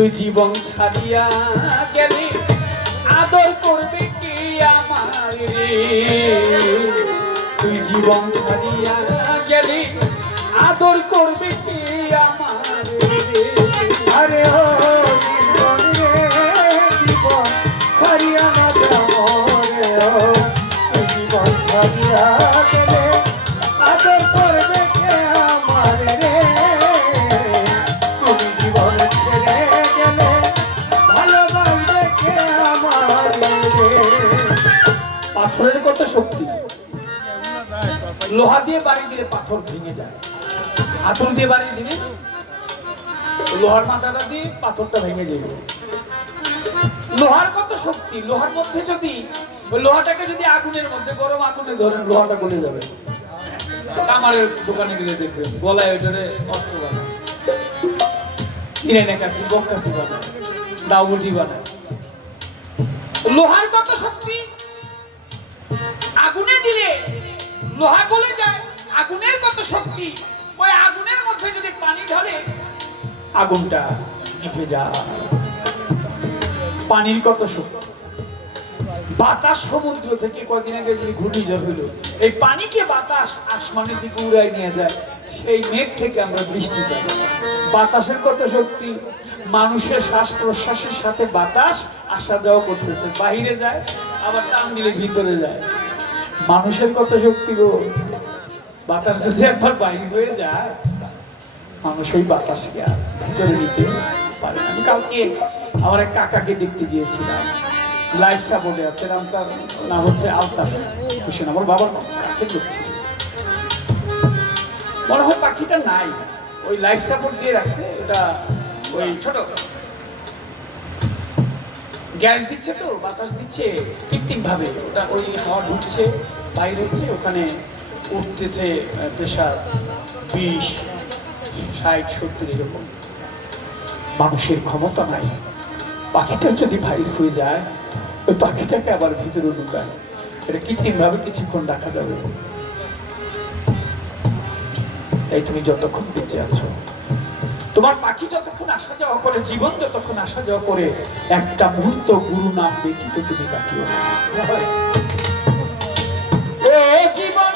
তুই জীবন ছাড়িয়া গেলে আদর করবে কি আমার রে, তুই জীবন ছাড়িয়া গেলে আদর করবে কি আমার রে। আরে ও জীবন রে জীবন ছাড়িয়া না যাও রে, ও জীবন ছাড়িয়া গেলে আদর করবে কে আমার রে, তুমি জীবন ছেড়ে গেলে ভালোবাসবে কে আমার রে। পাথরের কত শক্তি, লোহা দিয়ে বাড়ি দিলে পাথর ভেঙে যায়, হাতুড়ি দিয়ে বাড়ি দিলে লোহার মাথাটা দিয়ে পাথরটা ভেঙে যাবে। লোহার কত শক্তি, লোহার মধ্যে যদি ওই লোহাটাকে যদি আগুনের মধ্যে গরম আগুনে ধরেন লোহাটা গলে যাবে। কামারের দোকানে গেলে দেখবেন গলায় ওইটারে অস্ত্র বানায়, কিনে কাশি বক্কাশি বানায়, দাউবটি বানায়। লোহার কত শক্তি, আগুনে দিলে লোহা গলে যায়। আগুনের কত শক্তি, ওই আগুনের মধ্যে যদি পানি ঢালে আগুনটা নিভে যায়। পানির কত শক্তি, বাতাস সমুদ্র থেকে কদিন আগে যদি ঘূর্ণিঝড় হলো, এই পানিকে বাতাস আসমানের দিকে উড়ায় নিয়ে যায়, সেই মেঘ থেকে আমরা বৃষ্টি পাই। বাতাসের কত শক্তি, মানুষের শ্বাস প্রশ্বাসের সাথে বাতাস আসা যাওয়া করতেছে, বাহিরে যায় আবার টান দিলে ভিতরে যায়। মানুষের কত শক্তি গো, বাতাস যদি একবার বাহির হয়ে যায় মানুষ ওই বাতাসকে আর ভিতরে নিতে পারে না। আমি কালকে আমার এক কাকাকে দেখতে গিয়েছিলাম, লাইফ সাপোর্টে আছিলাম, তার নাম হচ্ছে আলতাফ হোসেন, আমার বাবার কাছের লোক ছিল। মনে হয় পাখিটা নাই, ওই লাইফ সাপোর্ট দিয়ে রাখছে, ওটা ওই ছোট গ্যাস দিচ্ছে তো বাতাস দিচ্ছে কৃত্রিম ভাবে, ওটা ওই হাওয়া ঢুকছে বাইরে হচ্ছে, ওখানে উঠতেছে প্রেশার 20, 60, 70 এরকম। মানুষের ক্ষমতা নাই, পাখিটা যদি বাইর হয়ে যায় ওই পাখিটাকে আবার ভিতরে ঢুকায়, এটা কৃত্রিম ভাবে কিছুক্ষণ রাখা যাবে। তাই তুমি যতক্ষণ বেঁচে আছো, তোমার পাখি যতক্ষণ আসা যাওয়া করে, জীবন যতক্ষণ আসা যাওয়া করে, একটা মুহূর্ত গুরু নাম ব্যতীত তুমি কাটিও না। ও জীবন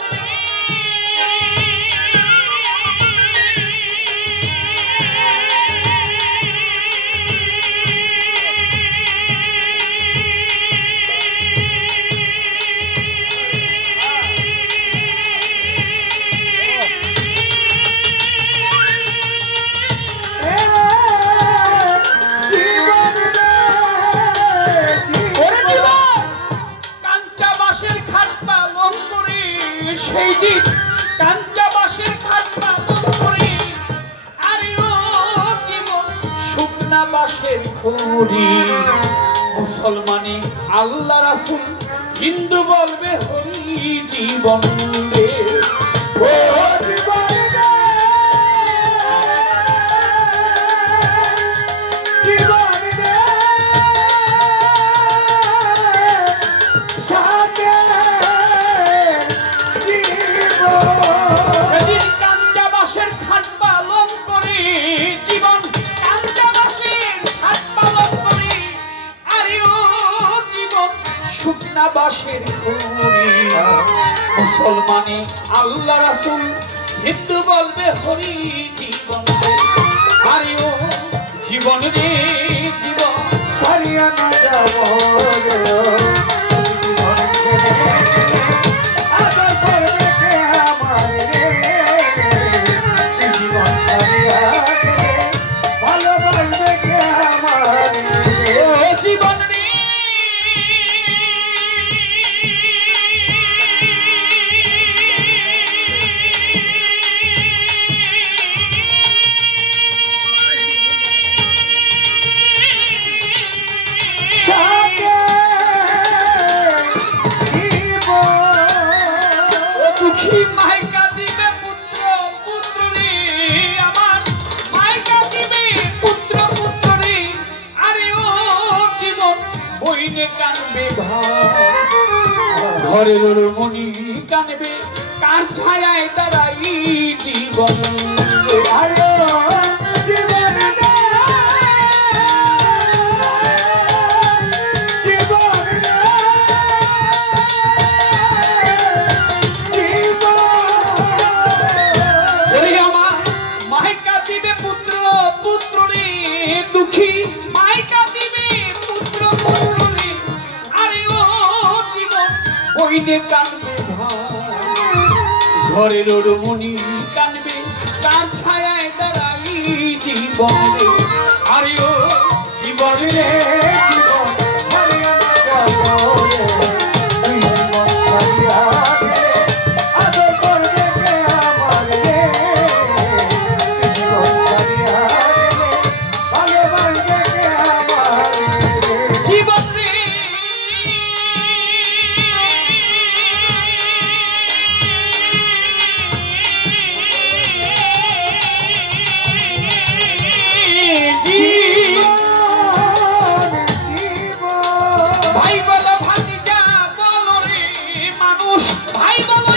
সেই দিন কাঞ্চা বাঁশের খাট পালন করে, আরে ও জীবন শুকনা বাঁশের খড়ি। মুসলমানি আল্লাহ রাসূল, হিন্দু বলবে হরি জীবন রে। ও জীবন রে জীবন রে সাথে কাঞ্চা বাঁশের খাট পালন করে, জীবন কাঞ্চা বাঁশের খাট পালন করে, আরে ও জীবন শুকনা বাঁশের খড়ি। মুসলমানি আল্লাহ রাসূল, হিন্দু বলবে হরি জীবন রে। আরে ও জীবন রে জীবন ছাড়িয়া না যাও রে, আদর করবে কে আমার রে, জীবন ছাড়িয়া গেলে ভালোবাসবে কে আমার রে। ও জীবন রে দুঃখী মাইকা দিবে পুত্র পুত্রী, আমার মাইকা দিবে পুত্র পুত্রী, আরে ও জীবন বইনে কানবে ঘরের মনি কানবে, কার ছায়ায় দাঁড়াই জীবন। আরে জীবন রে ঘরের রমণী কানবে কার ছায়ায় দাঁড়াই জীবন রে আরে ও জীবন রে জীবন ছাড়িয়া যাব রে, তুই জীবন ছাড়িয়া গেলে আদর করবে কে আমার রে, তুই জীবন ছাড়িয়া গেলে ভালোবাসবে কে আমার রে। জীবন রে ভাই বলো ভাতিজা বলো রে মানুষ ভাই বলো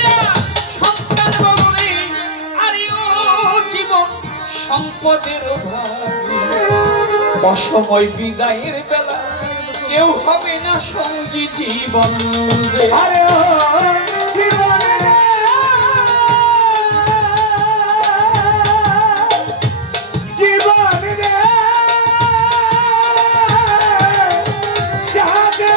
সন্তান বলো রে আরে ও জীবন সম্পদের ভাগী অসময় বিদায়ের বেলা কেউ হবে না সঙ্গী জীবন রে আরে ও জীবন রে, জীবন রে, সাথে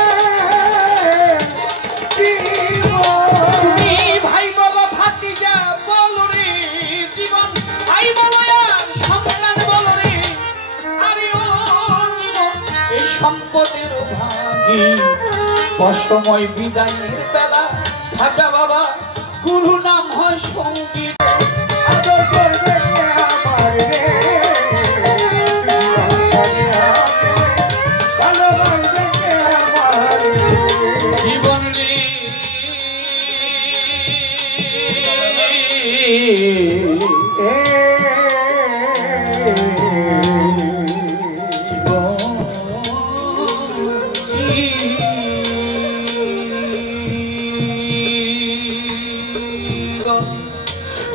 জীবন। তুমি ভাই বলো ভাতিজা বলো রে জীবন ভাই বলো সন্তান বলো রে আরে ও জীবন এই সম্পদের ভাগী অসময় বিদায়ের বেলা খাজা বাবা গুরু নাম হয় সঙ্গীত আদর করবে কে আমার রে, জীবন ছাড়িয়া গেলে ভালোবাসবে কে আমার রে। জীবন রে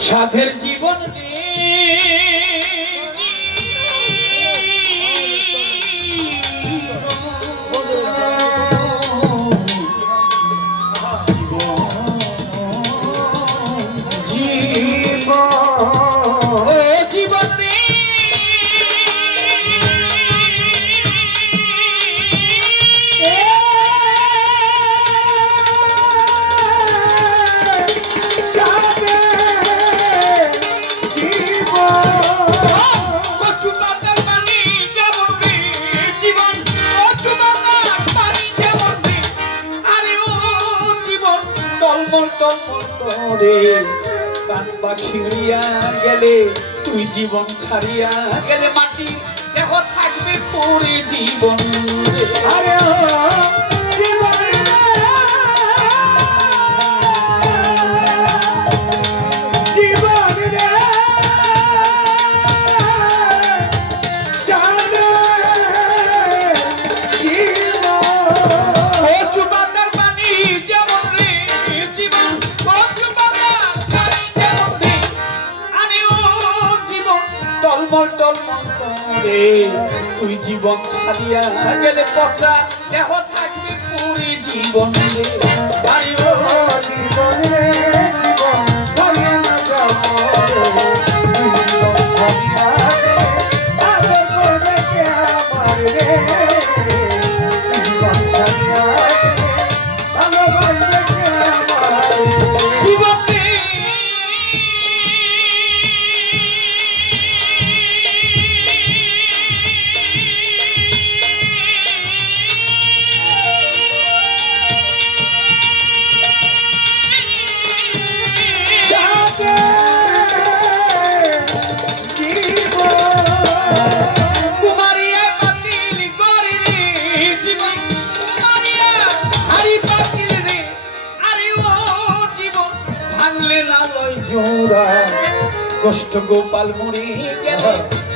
সাধের জীবন রে জীবন রে কান পাখিয়া গেলে তুই জীবন ছাড়িয়া গেলে মাটি দেহ থাকবে পরে জীবন রে। আরে ও জীবন রে, জীবন রে, সাথে জীবন। ও চুপাদার পানি যেমন রে জীবন ও চুপাদার পানি যেমন রে আরে ও জীবন টলমল টলমল করে তুই জীবন ছাড়িয়া গেলে পচা দেহ থাকবে পুরি জীবন রে আরে ও জীবন রে, জীবন ছাড়িয়া না যাব রে, তুই জীবন ছাড়িয়া গেলে আদর করবে কে আমার রে, তুই জীবন ছাড়িয়া গেলে ভালোবাসবে কে আমার রে। জীবন রে সাথে জীবন। কুমারিয়া পাতিল গরি রে জীবন কুমারিয়া হারি পাতিল রে আরে ও জীবন ভাঙলে না লয় জোড়া কষ্ট গোপাল মরে গেলে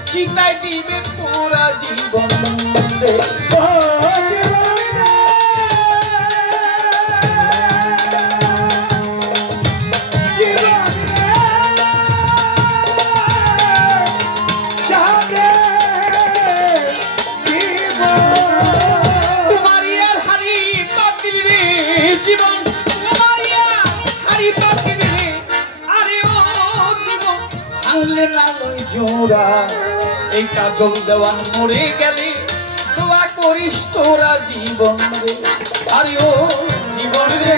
চিতায় দিবে পুরা জীবন রে ও জীবন রে, জীবন রে, সাথে জীবন। কুমারিয়ার হারি পাতিল রে জীবন কুমারিয়া হারি পাতিল রে আরে ও জীবন ভাঙলে না লয় জোড়া এই কাজল দেওয়ান মরে গেলে দোয়া করিস তোরা জীবন রে আরে ও জীবন রে